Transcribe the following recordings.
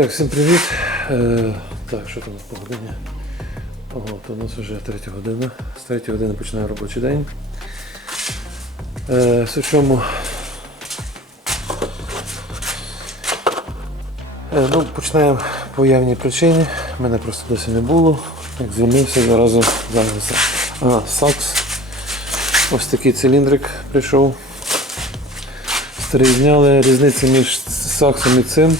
Так, всім привіт. Е, так, що там по годині? Ого, у нас вже третя година. З третьої години починає робочий день. Е, в чому е, ну, починаємо по явній причині. Мене просто досі не було. Як звільнився, заразу зараз. А, сакс. Ось такий циліндрик прийшов. Старий зняли. Різниця між саксом і цим.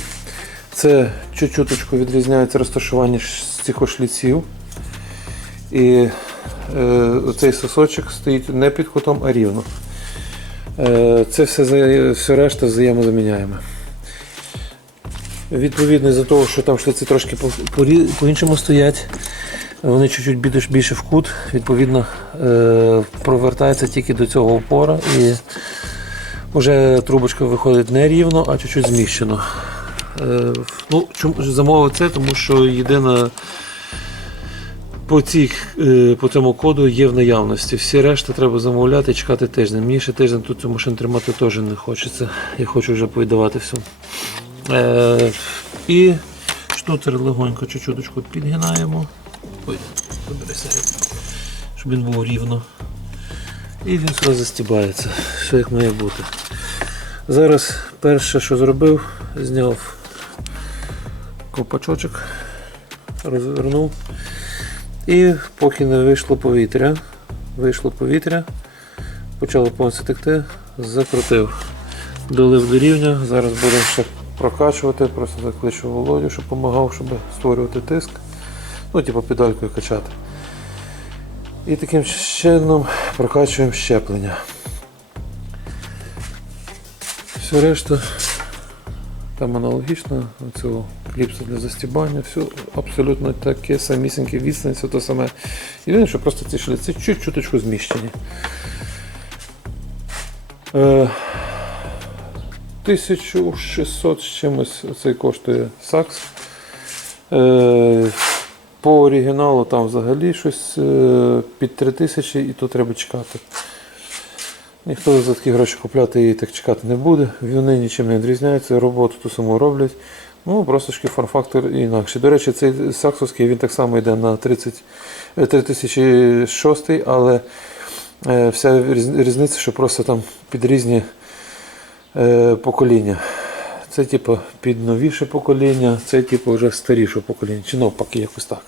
Це чуть-чуточку відрізняється розташування цих шліців. І е, оцей сосочок стоїть не під кутом, а рівно. Е, це все, все решта взаємозаміняємо. Відповідно, за того, що там шліці трошки по-іншому стоять, вони чуть-чуть більш, більше в кут, відповідно, е, провертається тільки до цього опора і вже трубочка виходить не рівно, а чуть-чуть зміщено. Е, ну, чому замовив це, тому що єдина по, цій, е, по цьому коду є в наявності. Всі решта треба замовляти і чекати тиждень. Мені ще тиждень тут цю машину тримати теж не хочеться. Я хочу вже повідавати все. Е, і штуцер легонько чуть-чуточку підгинаємо. Ой, щоб він був рівно. І він все застібається. Все як має бути. Зараз перше, що зробив, зняв ковпачочок, розвернув. І поки не вийшло повітря, вийшло повітря, почало повністю текти, закрутив. Долив до рівня, зараз будемо ще прокачувати, просто закличу Володю, щоб допомагав, щоб створювати тиск. Ну, типу педалькою качати. І таким чином прокачуємо щеплення. Все решта там аналогічно цього кліпсу для застібання, все абсолютно таке самісіньке відстань, все те саме. Єдине, що просто ці шліці чуть-чуточку зміщені. Е, 1600 з чимось цей коштує сакс. Е, по оригіналу там взагалі щось е, під 3000 і то треба чекати. Ніхто за такі гроші купляти і так чекати не буде. Вони нічим не відрізняються, роботу ту саму роблять. Ну, просто форм-фактор інакше. До речі, цей саксовський він так само йде на 30, е, 3006, але е, вся різниця, що просто там під різні е, покоління. Це типу під новіше покоління, це типу вже старіше покоління, чи навпаки якось так.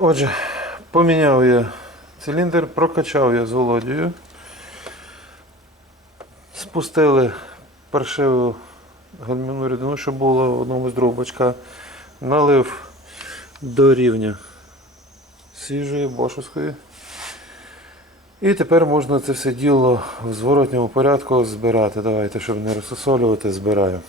Отже, поміняв я циліндр, прокачав я з Володією. Спустили паршиву гальмівну рідину, що було в одному з другого бачка. Налив до рівня свіжої бошовської. І тепер можна це все діло в зворотньому порядку збирати. Давайте, щоб не розсосолювати, збираю.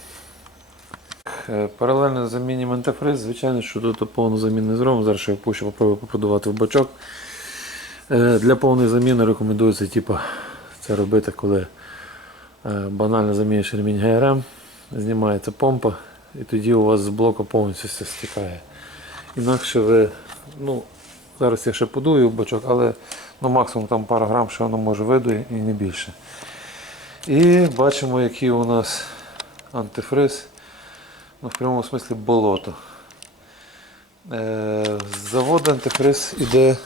Е, Паралельно замінюємо антифриз. Звичайно, що тут повну заміну не зробимо. Зараз я пущу, попробую попродувати в бачок. Е, Для повної заміни рекомендується типу, це робити, коли банально замінюєш ремінь ГРМ, знімається помпа, і тоді у вас з блоку повністю все стікає. Інакше ви, ну, зараз я ще подую бачок, але ну, максимум там пара грам, що воно може видує і не більше. І бачимо, який у нас антифриз, ну, в прямому смислі болото. Е, з заводу антифриз іде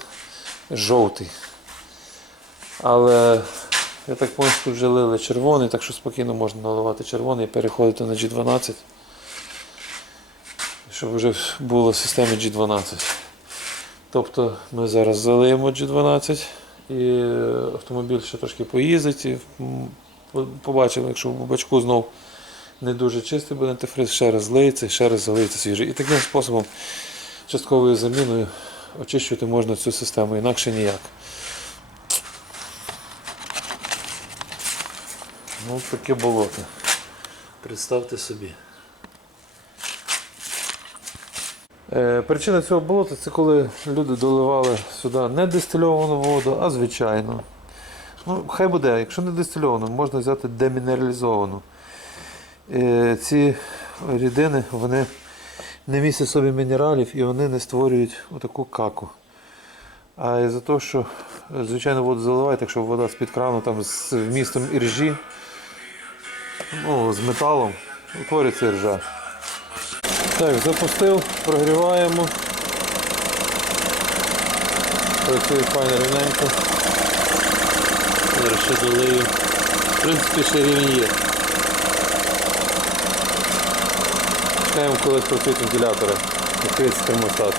жовтий. Але я так понял, тут вже лили червоний, так що спокійно можна наливати червоний і переходити на G12. Щоб вже було в системі G12. Тобто ми зараз залиємо G12 і автомобіль ще трошки поїздить. І побачимо, якщо в бачку знов не дуже чистий буде антифриз, ще раз злиється ще раз залиється свіжий. І таким способом, частковою заміною, очищувати можна цю систему, інакше ніяк. Ну, таке болото. Представте собі. Е, Причина цього болота це коли люди доливали сюди не дистильовану воду, а звичайну. Ну, хай буде, якщо не дистильовану, можна взяти демінералізовану. Е, Ці рідини вони не містять собі мінералів і вони не створюють отаку каку. А із-за того, що звичайно воду заливають, якщо вода з-під крану там, з вмістом іржі, ну, з металом, утворюється іржа. Так, запустив, прогріваємо. Працює файно рівненько. Зараз ще долию. В принципі, ще рівень є. Чекаємо, коли працюють вентилятори. Відкриється термостат.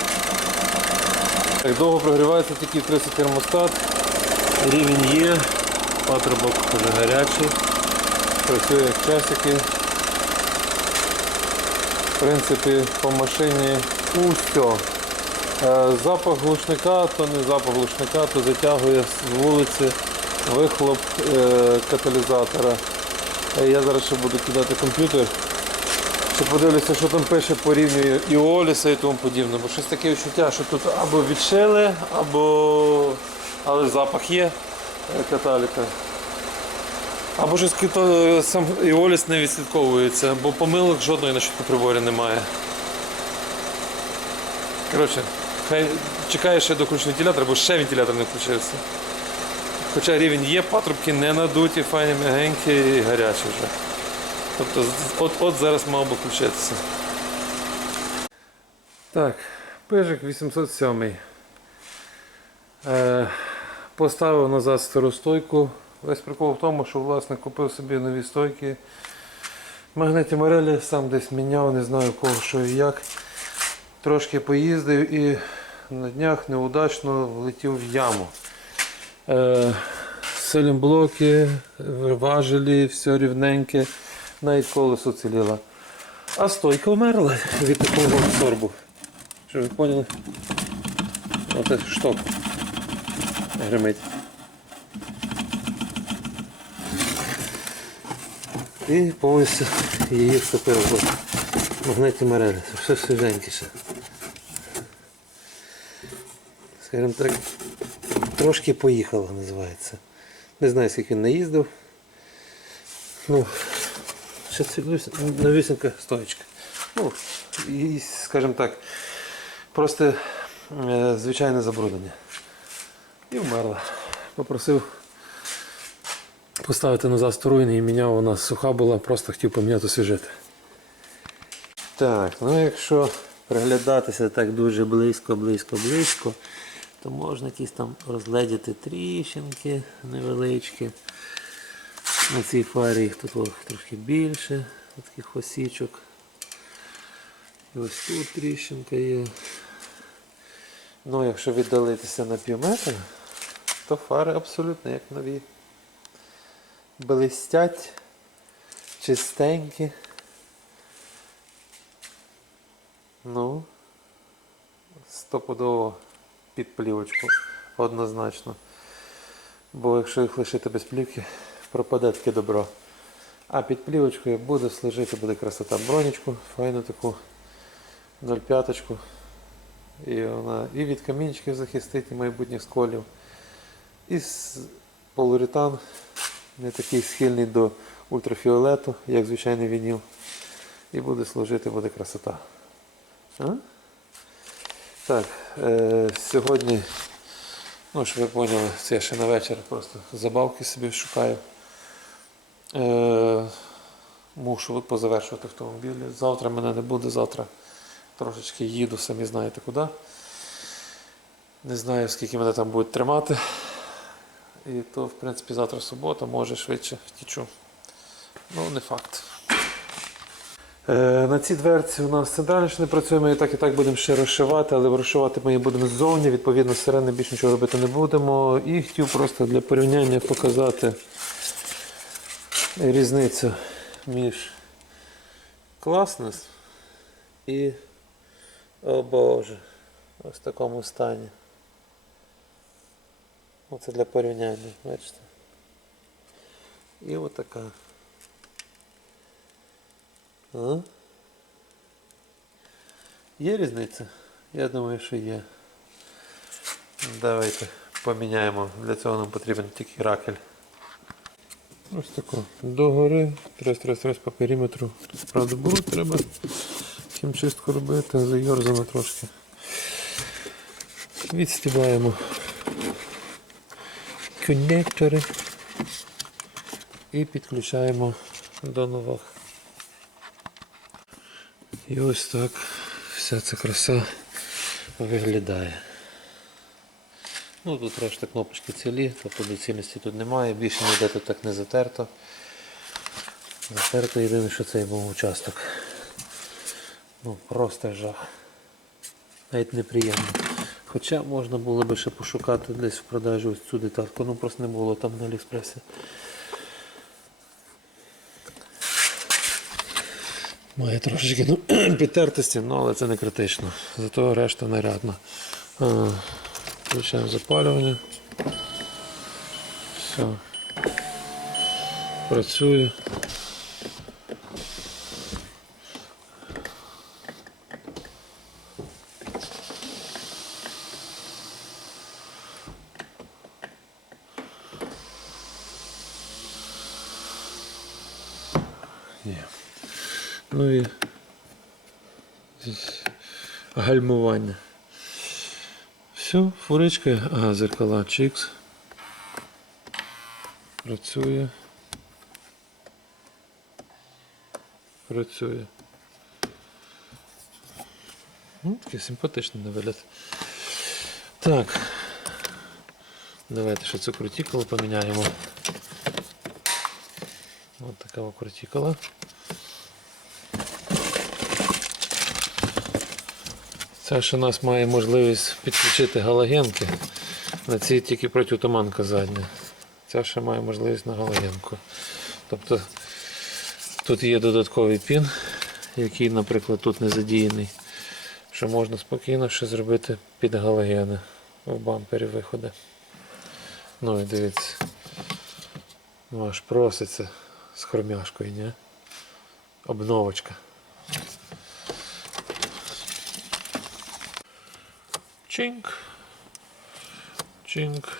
Так, довго прогрівається тільки 30 термостат. Рівень є. Патрубок вже гарячий. Працює як часики. В принципі, по машині усе. Е, Запах глушника, то не запах глушника, то затягує з вулиці вихлоп е, каталізатора. Е, Я зараз ще буду кидати комп'ютер. Ще подивлюся, що там пише по рівню і Оліса і тому подібне. Бо щось таке відчуття, що тут або відшили, або але запах є е, каталіка. Або щось кито- сам Іоліс не відслідковується, бо помилок жодної на щиткоприборі немає. Коротше, хай чекає ще до включення вентилятора, бо ще вентилятор не включився. Хоча рівень є, патрубки не надуті, файні м'ягенькі і гарячі вже. Тобто от, от зараз мав би включитися. Так, пижик 807. Е, поставив назад стару стойку. Весь прикол в тому, що власник купив собі нові стойки. Магнеті Морелі сам десь міняв, не знаю кого що і як. Трошки поїздив і на днях неудачно влетів в яму. Е, Селімблоки, важелі, все рівненьке, навіть колесо ціліло. А стойка вмерла від такого сорбу. Що ви поняли? Оце шток гримить. І повністю її вступив в магнеті мережі. Все свіженьке ще. Скажімо так, трошки поїхало, називається. Не знаю, скільки він наїздив. Ну, ще це люсь- новісенька стоечка. Ну, і, скажімо так, просто е, звичайне забруднення. І вмерла. Попросив поставити назад стару і міняв, вона суха була, просто хотів поміняти освіжити. Так, ну якщо приглядатися так дуже близько, близько, близько, то можна якісь там розгледіти тріщинки невеличкі. На цій фарі їх тут о, трошки більше, таких осічок. І ось тут тріщинка є. Ну, якщо віддалитися на пів метра, то фари абсолютно як нові. Блистять, чистенькі. Ну, стопудово під плівочку, однозначно. Бо якщо їх лишити без плівки, пропаде таке добро. А під плівочкою буде служити, буде красота. Бронечку, файну таку 0,5. І вона і від камінчиків захистить, і майбутніх сколів. І полуретан не такий схильний до ультрафіолету, як звичайний вініл. І буде служити, буде красота. А? Так, е, сьогодні, ну щоб ви поняли, це я ще на вечір просто забавки собі шукаю. Е, мушу позавершувати автомобілі. Завтра мене не буде, завтра трошечки їду, самі знаєте куди. Не знаю, скільки мене там будуть тримати. І то, в принципі, завтра субота, може швидше втічу. Ну, не факт. Е, На цій дверці у нас центрально ще не працює, ми і так і так будемо ще розшивати, але розшивати ми її будемо ззовні, відповідно, зсередини більше нічого робити не будемо. І хотів просто для порівняння показати різницю між класнес і, о Боже, ось в такому стані. Оце для порівняння, бачите. І отака. А? Є різниця? Я думаю, що є. Давайте поміняємо. Для цього нам потрібен тільки ракель. Ось тако. Догори, трес, трес, трес по периметру. Правда, бруд треба хімчистку робити, зайорзано трошки. Відстібаємо коннектори і підключаємо до нових. І ось так вся ця краса виглядає. Ну тут решта кнопочки цілі, тобто доцільності тут немає, більше ніде тут так не затерто. Затерто єдине, що цей був участок. Ну просто жах. Навіть неприємно. Хоча можна було би ще пошукати десь в продажі ось цю детальку, ну просто не було там на Аліекспресі. Має трошечки ну, підтертості, ну, але це не критично. Зато решта нарядна. Включаємо запалювання. Все. Працює. Ну і гальмування. Все, фуричка, ага, зеркала Чікс. Працює. Працює. Ну, такий симпатичний на вигляд. Так. Давайте ще цю крутіколу поміняємо. Ось така крутікола. Це ж у нас має можливість підключити галогенки. На цій тільки протитуманка задня. Ця ще має можливість на галогенку. Тобто тут є додатковий пін, який, наприклад, тут не задіяний. Що можна спокійно ще зробити під галогени в бампері виходи. Ну і дивіться. Ну аж проситься з хромяшкою, ні? Обновочка. Чинк. Чинк.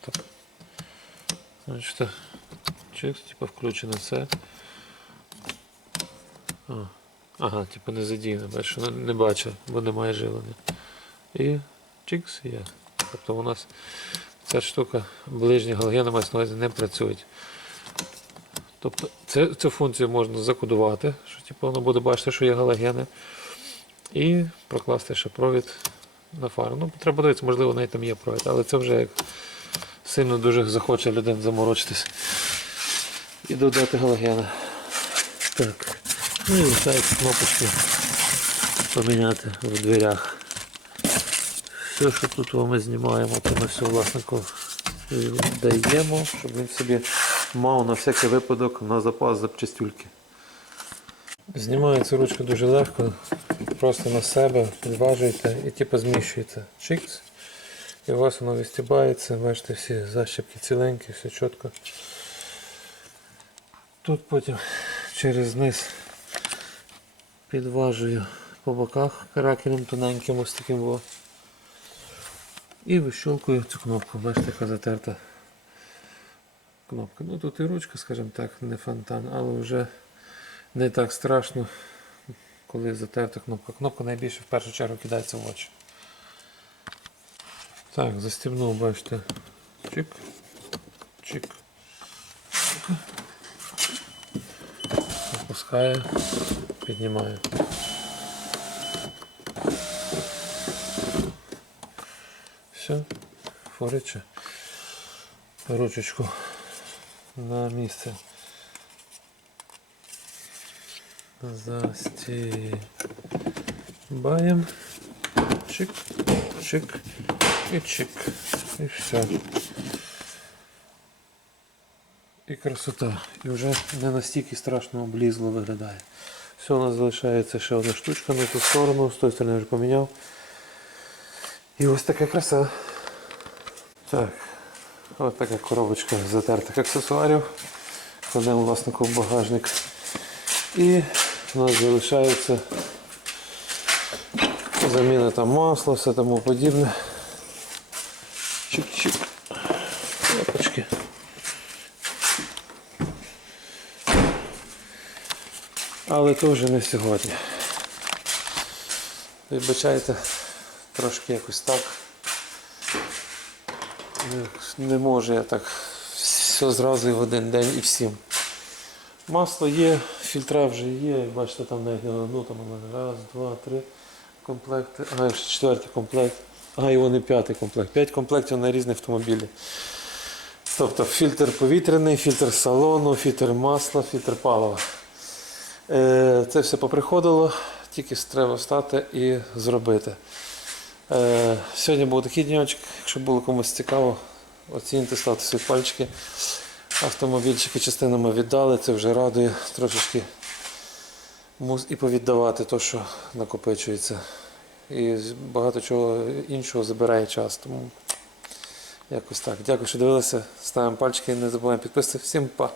Так. Значит, чекс, типа включено це. А. Ага, типа не задіяно, вона не бачить, бо немає жилення. І чикс є. Тобто у нас ця штука ближні галогени увазі не працюють. Тобто це, цю функцію можна закодувати, що типу, воно буде бачити, що є галогени. І прокласти ще провід на фару. Ну, треба дивитися, можливо, навіть там є провід, але це вже як сильно дуже захоче людина заморочитись і додати галогени. Так. Ну і лишається кнопочки поміняти в дверях. Все, що тут ми знімаємо, то ми все власнику даємо, щоб він собі мав на всякий випадок на запас запчастюльки. Знімається ручка дуже легко, просто на себе підважуєте і типу зміщуєте. Чикс. І у вас воно вистібається, бачите, всі защіпки ціленькі, все чітко. Тут потім через низ підважую по боках каракелем тоненьким ось таким було. І вищолкую цю кнопку, бачите, яка затерта кнопка. Ну тут і ручка, скажімо так, не фонтан, але вже не так страшно, коли затерта кнопка. Кнопка найбільше в першу чергу кидається в очі. Так, застібнув, бачите. Чик. Чик. Опускає, піднімає. Все, фориче. Ручечку на місце. Застібаємо. Чик, чик і чик. І все. І красота. І вже не настільки страшно облізло виглядає. Все, у нас залишається ще одна штучка на ту сторону, з тої сторони вже поміняв. І ось така краса. Так, ось така коробочка затертих аксесуарів. Кладемо власнику в багажник. І у нас залишається заміна там масла, все тому подібне. Чик-чик. Лапочки. Але то вже не сьогодні. Вибачайте, трошки якось так. Не, не може я так все зразу і в один день і всім. Масло є, фільтра вже є, бачите, там навіть одну, там раз, два, три комплекти. Ага, ще четвертий комплект. Ага, і вони п'ятий комплект. П'ять комплектів на різні автомобілі. Тобто фільтр повітряний, фільтр салону, фільтр масла, фільтр палива. Е, Це все поприходило, тільки треба встати і зробити. Е, Сьогодні був такий днячок, якщо було комусь цікаво, оціньте, ставте свої пальчики. Автомобільчики частину ми віддали, це вже радує трошечки і повіддавати те, що накопичується. І багато чого іншого забирає час. Тому якось так. Дякую, що дивилися. Ставимо пальчики, не забуваємо підписуватися. Всім па!